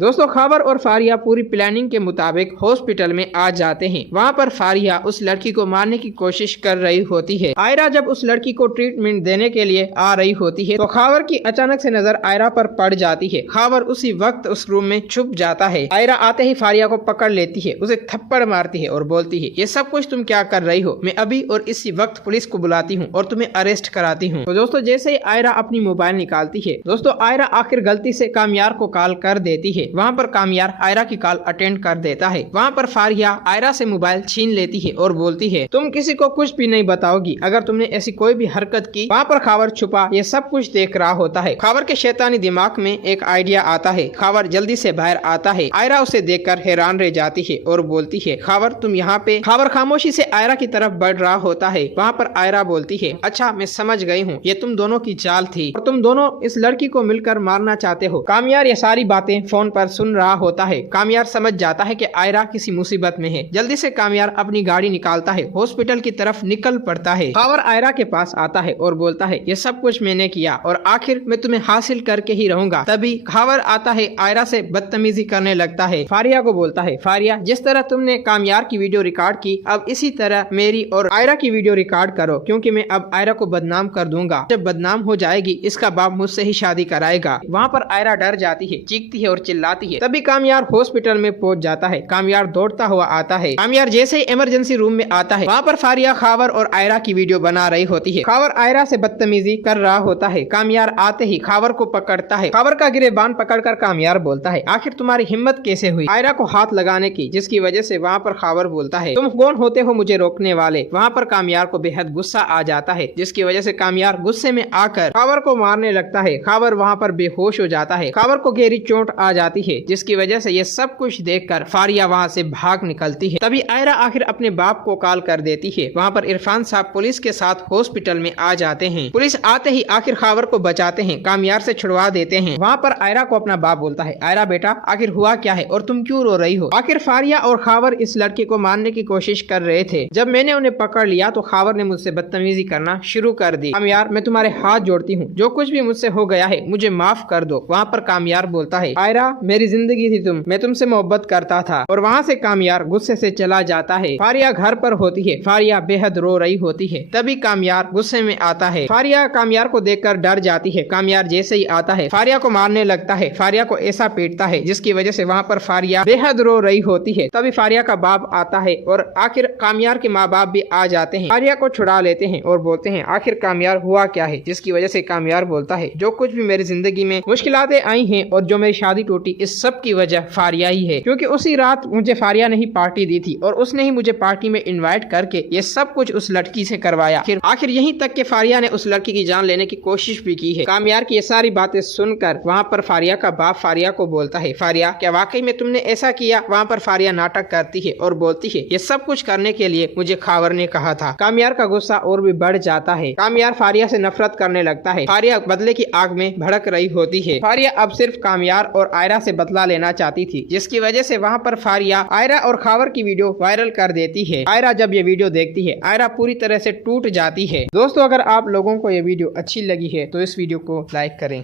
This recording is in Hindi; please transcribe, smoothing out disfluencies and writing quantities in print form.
दोस्तों खबर और फारिया पूरी प्लानिंग के मुताबिक हॉस्पिटल में आ जाते हैं। वहाँ पर फारिया उस लड़की को मारने की कोशिश कर रही होती है। आयरा जब उस लड़की को ट्रीटमेंट देने के लिए आ रही होती है तो खबर की अचानक से नजर आयरा पर पड़ जाती है। खबर उसी वक्त उस रूम में छुप जाता है। आयरा आते ही फारिया को पकड़ लेती है, उसे थप्पड़ मारती है और बोलती है, ये सब कुछ तुम क्या कर रही हो? मैं अभी और इसी वक्त पुलिस को बुलाती हूँ और तुम्हें अरेस्ट कराती हूँ। तो दोस्तों जैसे ही आयरा अपनी मोबाइल निकालती है, दोस्तों आयरा आखिर गलती से कामयार को कॉल कर देती है। वहाँ पर कामयार आयरा की कॉल अटेंड कर देता है। वहाँ पर फारिया आयरा से मोबाइल छीन लेती है और बोलती है, तुम किसी को कुछ भी नहीं बताओगी। अगर तुमने ऐसी कोई भी हरकत की। वहाँ पर खबर छुपा ये सब कुछ देख रहा होता है। खबर के शैतानी दिमाग में एक आइडिया आता है। खबर जल्दी से बाहर आता है। आयरा उसे देखकर हैरान रह जाती है और बोलती है, खबर तुम यहाँ पे? खबर खामोशी से आयरा की तरफ बढ़ रहा होता है। वहाँ पर आयरा बोलती है, अच्छा मैं समझ गई हूँ, ये तुम दोनों की चाल थी और तुम दोनों इस लड़की को मिलकर मारना चाहते हो। कामयार ये सारी बातें फोन पर सुन रहा होता है। कामयार समझ जाता है कि आयरा किसी मुसीबत में है। जल्दी से कामयार अपनी गाड़ी निकालता है, हॉस्पिटल की तरफ निकल पड़ता है। खबर आयरा के पास आता है और बोलता है, ये सब कुछ मैंने किया और आखिर मैं तुम्हें हासिल करके ही रहूंगा। तभी खबर आता है, आयरा से बदतमीजी करने लगता है। फारिया को बोलता है, फारिया जिस तरह तुमने कामयार की वीडियो रिकॉर्ड की, अब इसी तरह मेरी और आयरा की वीडियो रिकॉर्ड करो, क्योंकि मैं अब आयरा को बदनाम कर दूंगा। जब बदनाम हो जाएगी इसका बाप मुझसे ही शादी कराएगा। वहाँ पर आयरा डर जाती है, चीखती है और चिल्लाती है। तभी कामयार हॉस्पिटल में पहुंच जाता है। कामयार दौड़ता हुआ आता है। कामयार जैसे ही इमरजेंसी रूम में आता है, वहाँ पर फारिया खबर और आयरा की वीडियो बना रही होती है। खबर आयरा से बदतमीजी कर रहा होता है। कामयार आते ही खबर को पकड़ता है। खबर का गिरेबान पकड़कर कामयार बोलता है, आखिर तुम्हारी हिम्मत कैसे हुई आयरा को हाथ लगाने की? जिसकी वजह से वहाँ पर खबर बोलता है, तुम कौन होते हो मुझे रोकने वाले? वहाँ पर कामयार को बेहद गुस्सा आ जाता है, जिसकी वजह से कामयार गुस्से में आकर खबर को मारने लगता है। खबर वहाँ पर बेहोश हो जाता है। खबर को गहरी चोट आ जाती है, जिसकी वजह से ये सब कुछ देखकर फारिया वहाँ से भाग निकलती है। तभी आयरा आखिर अपने बाप को कॉल कर देती है। वहाँ पर इरफान साहब पुलिस के साथ हॉस्पिटल में आ जाते हैं। पुलिस आते ही आखिर खबर को बचाते हैं, कामयार से छुड़वा देते हैं। वहाँ पर आयरा को अपना बाप बोलता है, आयरा बेटा आखिर हुआ क्या है और तुम क्यों रो रही हो? आखिर फारिया और खबर इस लड़के को मारने की कोशिश कर रहे थे। जब मैंने उन्हें पकड़ लिया तो खबर ने मुझसे बदतमीजी करना शुरू कर दी। कामयार मैं तुम्हारे हाथ जोड़ती हूँ, जो कुछ भी मुझसे हो गया है मुझे माफ कर दो। वहाँ पर कामयार बोलता है, आयरा मेरी जिंदगी थी तुम, मैं तुमसे मोहब्बत करता था। और वहाँ से कामयार गुस्से से चला जाता है। फारिया घर पर होती है। फारिया बेहद रो रही होती है। तभी कामयार गुस्से में आता है। फारिया कामयार को देखकर डर जाती है। कामयार जैसे ही आता है फारिया को मारने लगता है। फारिया को ऐसा पीटता है जिसकी वजह से वहाँ पर फारिया बेहद रो रही होती है। तभी फारिया का बाप आता है और आखिर कामयार के माँ बाप भी आ जाते हैं। फारिया को छुड़ा लेते हैं और बोलते हैं, आखिर कामयार हुआ क्या है? जिसकी वजह से कामयार बोलता है, जो कुछ भी मेरी जिंदगी में मुश्किलातें आई हैं और जो मेरी शादी टूटी, इस सब की वजह फारिया ही है, क्योंकि उसी रात मुझे फारिया ने ही पार्टी दी थी और उसने ही मुझे पार्टी में इनवाइट करके ये सब कुछ उस लड़की से करवाया। आखिर यहीं तक कि फारिया ने उस लड़की की जान लेने की कोशिश भी की है। कामयार की ये सारी बातें सुनकर वहाँ पर फारिया का बाप फारिया को बोलता है, फारिया क्या वाकई में तुमने ऐसा किया? वहाँ पर फारिया नाटक करती है और बोलती है, ये सब कुछ करने के लिए मुझे खबर ने कहा था। कामयार का गुस्सा और भी बढ़ जाता है। कामयार फारिया से नफरत करने लगता है। फारिया बदले की आग में भड़क रही होती है। फारिया अब सिर्फ कामयार और आयरा से बदला लेना चाहती थी, जिसकी वजह से वहाँ पर फारिया आयरा और खबर की वीडियो वायरल कर देती है। आयरा जब ये वीडियो देखती है, आयरा पूरी तरह से टूट जाती है। दोस्तों अगर आप लोगों को ये वीडियो अच्छी लगी है तो इस वीडियो को लाइक करें।